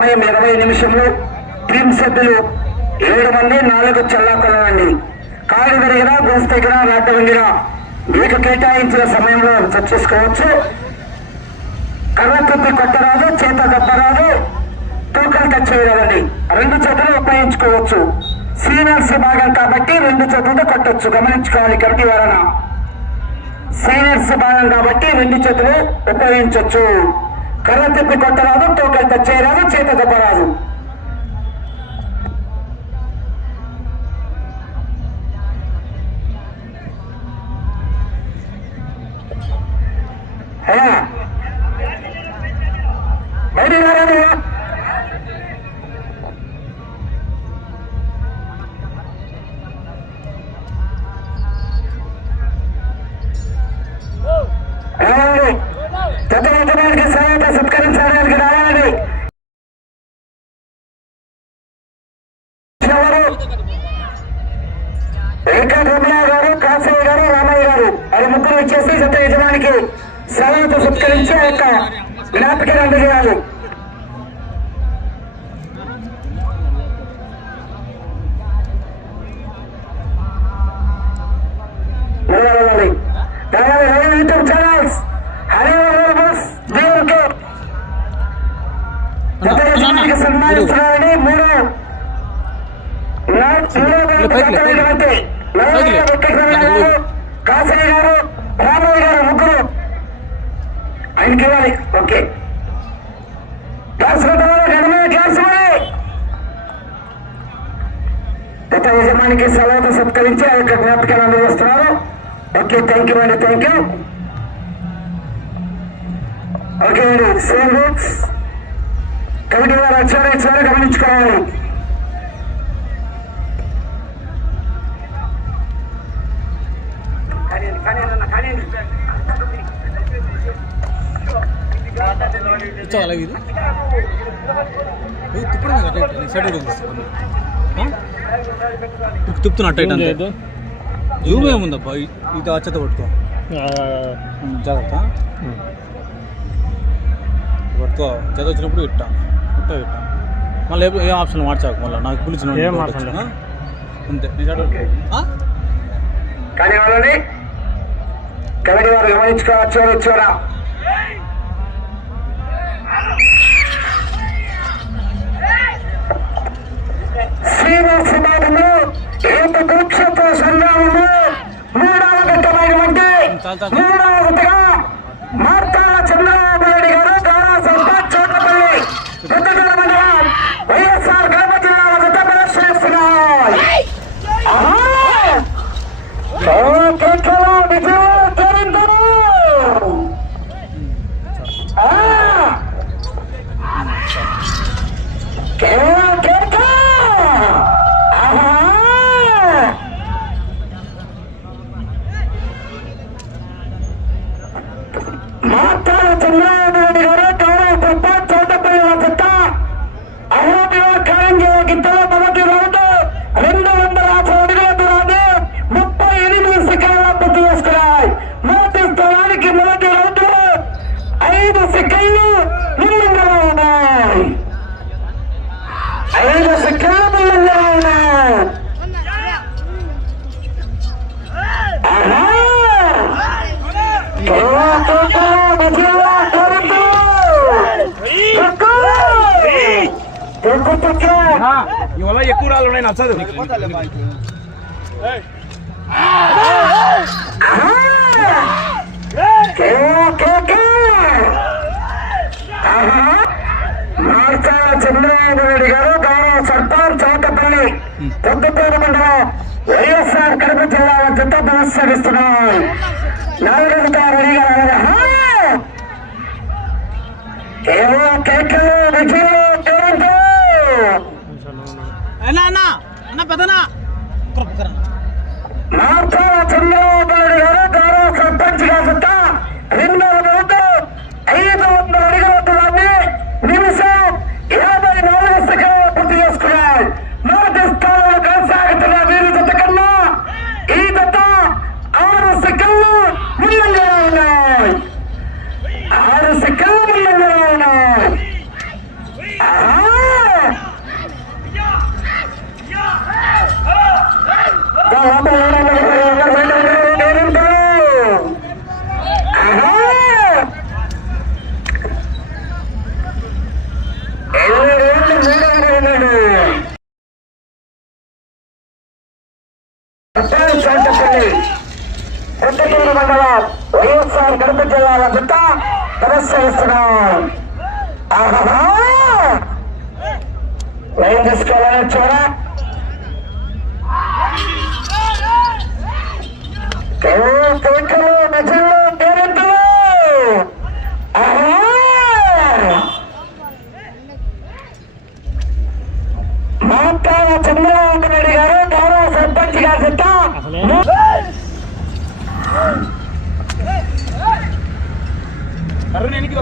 సమయం ఇరవై నిమిషములు టీం సభ్యులు ఏడు మంది నాలుగు చల్లాకొలండి కాలు విరిగినా గోసు దగ్గర రాడ్డ వంగినా మీకు కేటాయించిన సమయంలో చర్చించుకోవచ్చు కర్ర తొప్పి కొట్టరాదు చేత దెబ్బరాదు టచ్ తెచ్చేయరాదండి రెండు చేతులు ఉపయోగించుకోవచ్చు. సీనియర్స్ భాగం కాబట్టి రెండు చేతులతో కొట్టచ్చు. గమనించుకోవాలి కమిటీ వారన సీనియర్స్ భాగం కాబట్టి రెండు చేతులు ఉపయోగించవచ్చు కర్ర తిప్పి కొట్టరాదు తోకలు తెచ్చేయరాదు చేత దెబ్బరాదు ఆ. గత యజమానికి సన్మానిస్తున్నారని మూడు వెంకటరమణ గారు రామయ్య గారు ముగ్గురు. ఆయనకి ఇవ్వాలి. ఓకే. గత యజమానికి సెలవుతో సత్కరించి ఆ యొక్క జ్ఞాపకాలు అందజేస్తున్నారు. ఓకే థ్యాంక్ యూ అండి థ్యాంక్ యూ ఓకే అండి. సేమ్ రూట్స్ కమిటీ వారు వచ్చారు ఇచ్చారు గమనించుకోవాలి. అలాగే ఇది? తిప్పడం సైడ్ తిప్పుతున్నా అంతే. జూమ్ ఏముందబ్బా? పట్టుకో. జాగ్రత్త. పట్టుకో. వచ్చినప్పుడు ఇట్టా. మళ్ళీ ఏ- ఆప్షన్ మార్చాకు మళ్ళీ? నాకు పిలిచిన. అంతే? కానీ వాళ్ళని కమిటీ వారు గమనించుకోవచ్చు వచ్చారా శ్రీనివాస విభాగంలో ఇంత కురుక్షేత్ర సంగ్రామంలో మూడవ ఘట్టమైనటువంటి. మూడవ జతగా మార్తాల చంద్రబాబు నాయుడు గారు గౌరవ సర్పంచ్ చోట్లపల్లి పెద్దగడ మండలం వైఎస్ఆర్ కడప జిల్లాల జత ప్రదర్శనిస్తున్నాయి ఆహా! కేకలు విజయం తరిందరు కేక మాట్లాడ చంద్రబాబు నాయుడు గారు గౌరవ సర్పంచ్ చోటపల్లి చెత్త అహోబిలో ఖాయంగా గిద్దలో మొదటి రౌండ్ రెండు వందల యాభై అడుగుల దూరాన్ని ముప్పై ఎనిమిది సెకండ్ల పూర్తి చేసుకున్నాయి మొదటి స్థానానికి మొదటి రౌండ్ ఐదు సెకండ్లు ముందుగా ఉన్నాయి. ఐదు సెకండ్లు ముందుగా ఉన్నాయి. ఇవాళ ఎక్కువ రాళ్ళు ఉన్నాయి నచ్చదు. మార్చాల చంద్రబాబు నాయుడు గారు గౌరవ సర్పంచ్ చౌటపల్లి పొద్దుపూరు మండలం వైఎస్ఆర్ కడప జిల్లా జత ప్రదర్శనిస్తున్నాయి నాలుగు రెడీగా ఏవో కేకలు విజయం తోరంతో అన్నా అన్నా అన్న పెద్దనా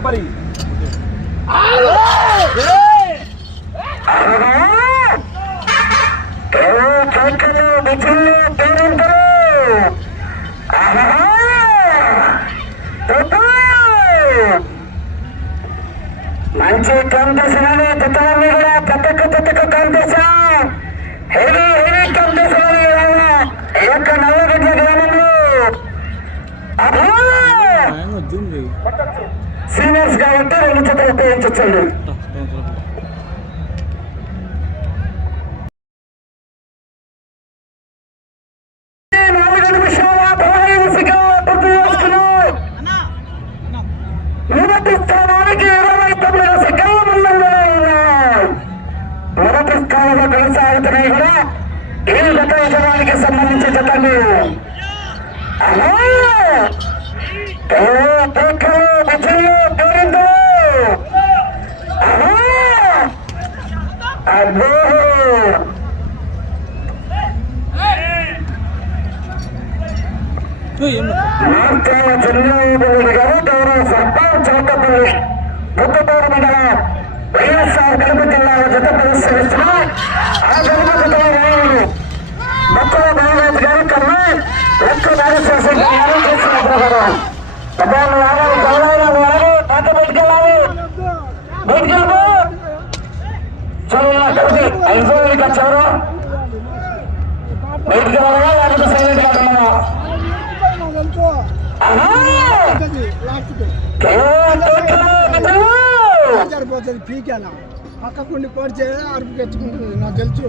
parí. जवान के सम्मान से जता ले देखो बिजलियो परिंदो अलो ನಾಲ್ಕೈದು ಜಿಲ್ಲೆಗಳಿಗೂ ಗೌರವ ಸರ್ಪಾಲ್ ಚೌಕದಲ್ಲಿ ಮುತ್ತೂರು ಮಂಡಲ ವೈಎಸ್ಆರ್ ಕಲಬುರಗಿ ಜಿಲ್ಲಾ ಜೊತೆ ಪ್ರದರ್ಶನಿಸುವ ಆ ಜನ పక్కకుండి పోటీ అరుపుకెచ్చుకుంటుంది నాకు తెలుసు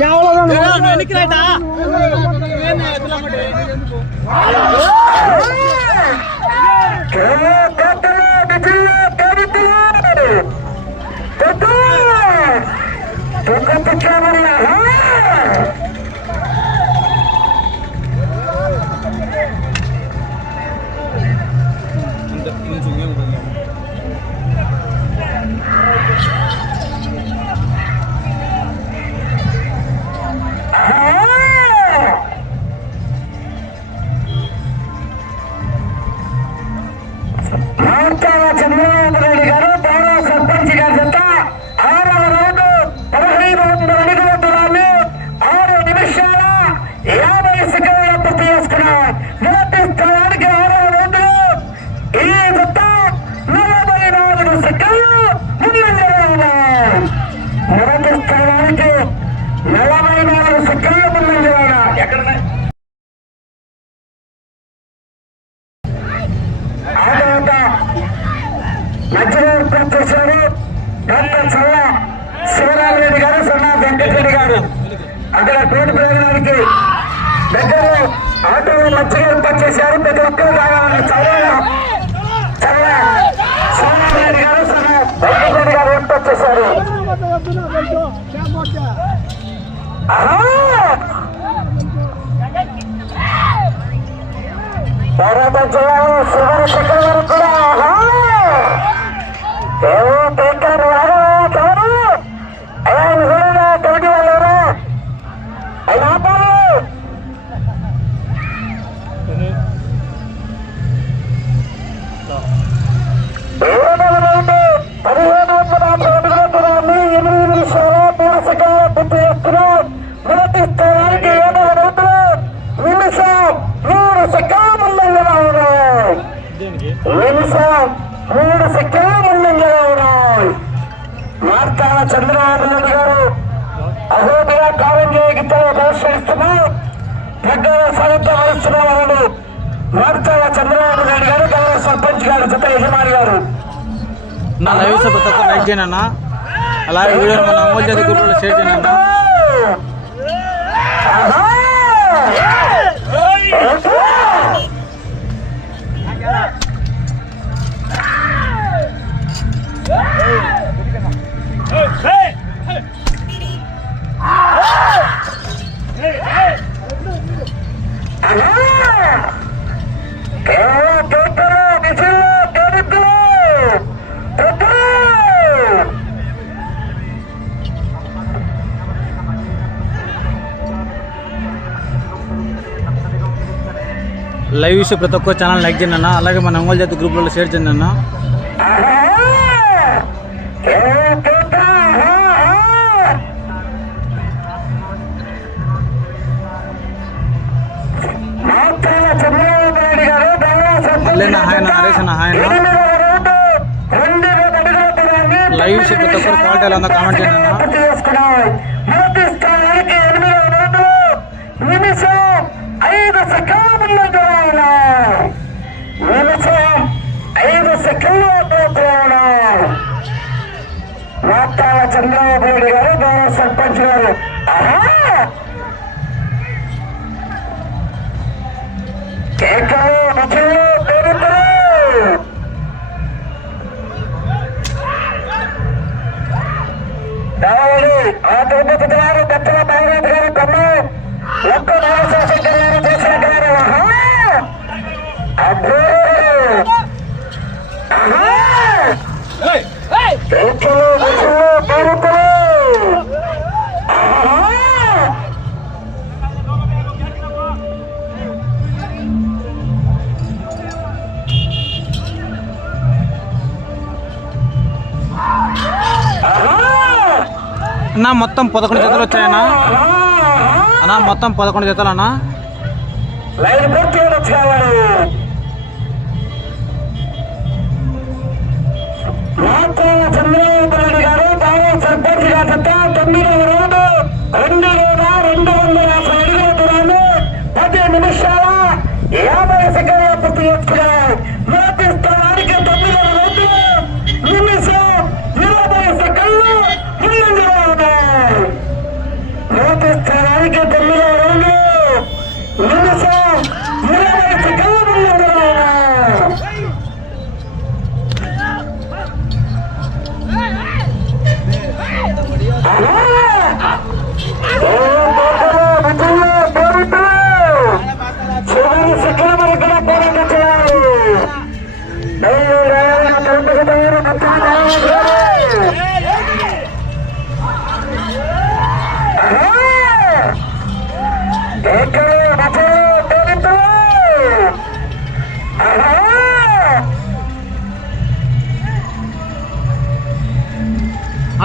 చేవలో గారు చల్ల శివరామరెడ్డి గారు సున్నా వెంకటరెడ్డి గారు. అక్కడ తోటి ప్రయోజనానికి దగ్గరలో ఆటోలు మంచిగా ఉత్పత్తి ప్రతి ఒక్కరు కావాలని చల్ల చల్ల శివరామరెడ్డి గారు సున్నా వెంకటరెడ్డి గారు ఉత్పత్తి చేశారు. పోరాటం చేయాలి శివరి శిఖరం వరకు కూడా ఏమో కేకలు వారు లైవ్స్ ప్రతి తక్కువ లైక్ చేయనన్నా అలాగే వీడియోని మన అమూల్ చేతి గ్రూప్లో షేర్ చేయనన్నా చూసి ప్రతి ఒక్క ఛానల్ లైక్ చేయండి అన్న. అలాగే మన అంగోల్ జాతి గ్రూప్లలో షేర్ చేయండి అన్న. లైవ్ ప్రతి ఐదు సకాలంలో चंद्रा बोलेगा रे गौरव सरपंच गारू కేకలు రుచులు పెరుగుతారు దావళి ఆ తిరుపతి గారు బట్టల మొత్తం పదకొండు జతలు వచ్చాయన్నా? అన్నా మొత్తం పదకొండు జతలు అన్నా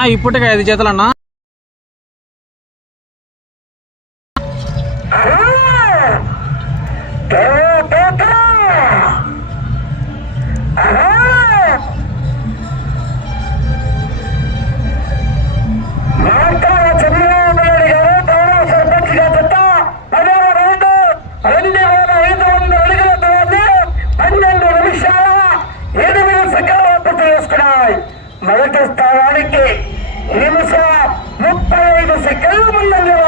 అన్న ఇప్పటికే ఐదు చేతులు చేతులన్నా. se quedan bailando.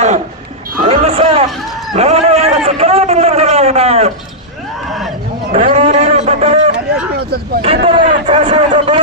خوش آمدید رونا رونا سکال بنت چلاونا رونا رونا پٽي اٿو چاھي چاھي چاھي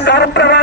కార్యక్రమాలు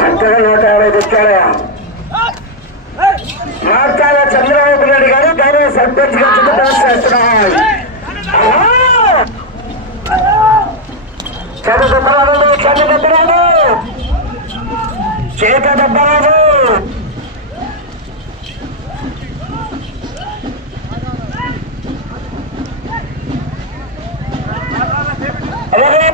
ఎంతగా నూట యాభై తెచ్చాడయా మార్చాల చంద్రబాబు నాయుడు గారు గౌరవ సర్పంచ్గా చుట్టుబాటు చేస్తున్నాం చదు చేత దెబ్బరాడు అలాగే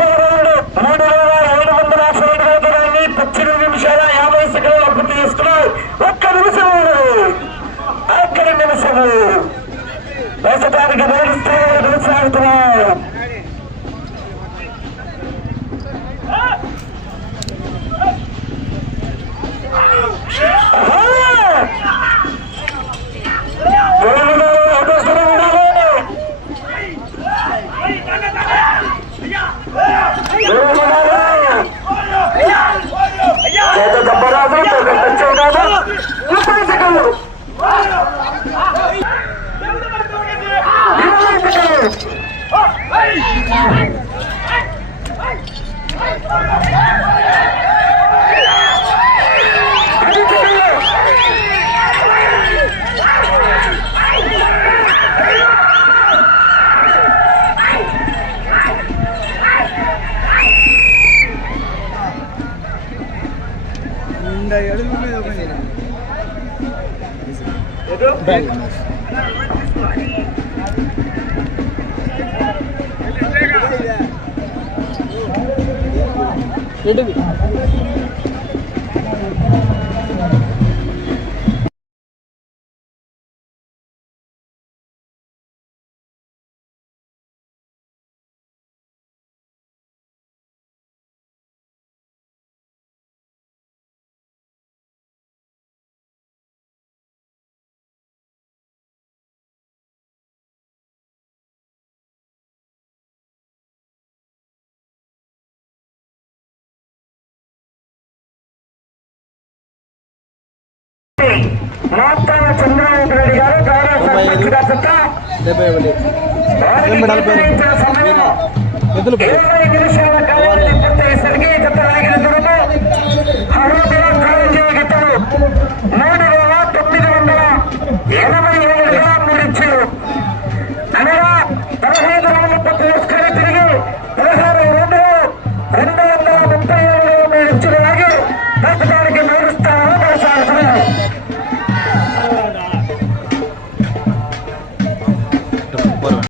నిమిషాలు ప్రస్తుతానికి మూడు balance. ரெண்டு మొత్తం చంద్రబాబు రెడ్డి గారు గౌరవ సర్పంచ్ గారి చెత్త. ఇరవై నిమిషాల కాలం